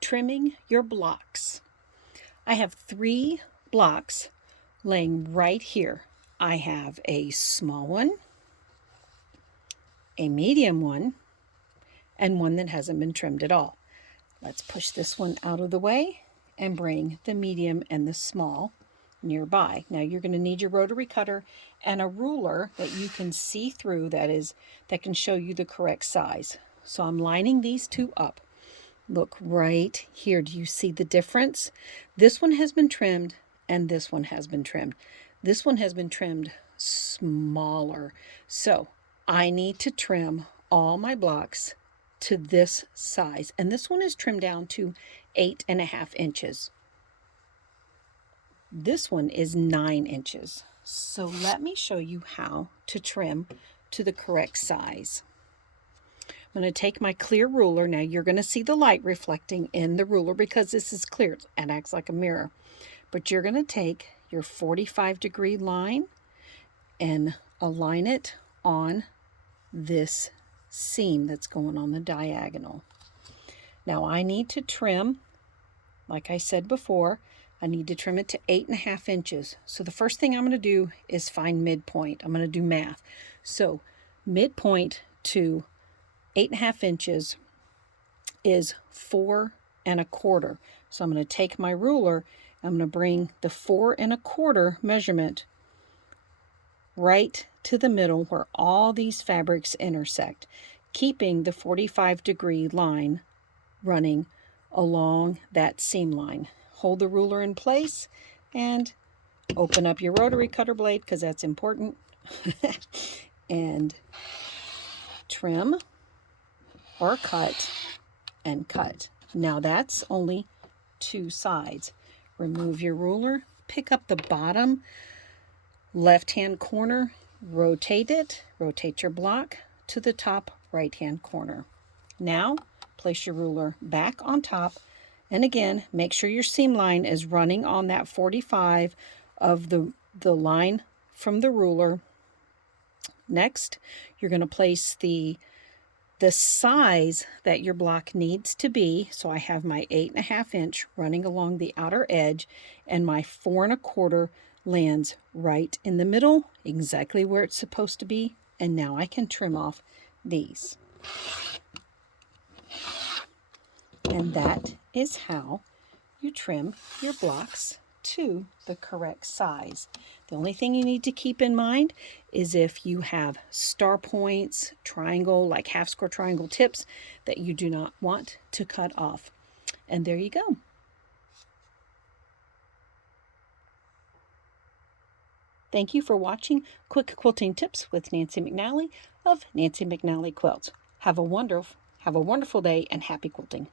trimming your blocks. I have 3 blocks laying right here. I have a small one, a medium one, and one that hasn't been trimmed at all. Let's push this one out of the way and bring the medium and the small nearby. Now you're going to need your rotary cutter and a ruler that you can see through, that can show you the correct size. So I'm lining these 2 up. Look right here. Do you see the difference? This one has been trimmed and this one has been trimmed. This one has been trimmed smaller. So I need to trim all my blocks to this size. And this one is trimmed down to 8.5 inches. This one is 9 inches. So let me show you how to trim to the correct size. I'm going to take my clear ruler. Now you're going to see the light reflecting in the ruler because this is clear. It acts like a mirror. But you're going to take your 45-degree line and align it on this seam that's going on the diagonal. Now I need to trim, like I said before, I need to trim it to 8.5 inches. So the first thing I'm going to do is find midpoint. I'm going to do math. So midpoint to 8.5 inches is 4.25. So I'm going to take my ruler, I'm going to bring the 4.25 measurement right to the middle where all these fabrics intersect, keeping the 45-degree line running along that seam line. Hold the ruler in place and open up your rotary cutter blade because that's important. And trim or cut and cut. Now that's only 2 sides. Remove your ruler, pick up the bottom left-hand corner, rotate it, rotate your block to the top right-hand corner. Now place your ruler back on top, and again make sure your seam line is running on that 45 of the line from the ruler. Next, you're going to place the size that your block needs to be. So I have my 8.5 inch running along the outer edge, and my 4.25 lands right in the middle, exactly where it's supposed to be. And now I can trim off these. And that is how you trim your blocks to the correct size. The only thing you need to keep in mind is if you have star points, triangle, like half square triangle tips that you do not want to cut off. And there you go. Thank you for watching Quick Quilting Tips with Nancy McNally of Nancy McNally Quilts. Have a wonderful day and happy quilting.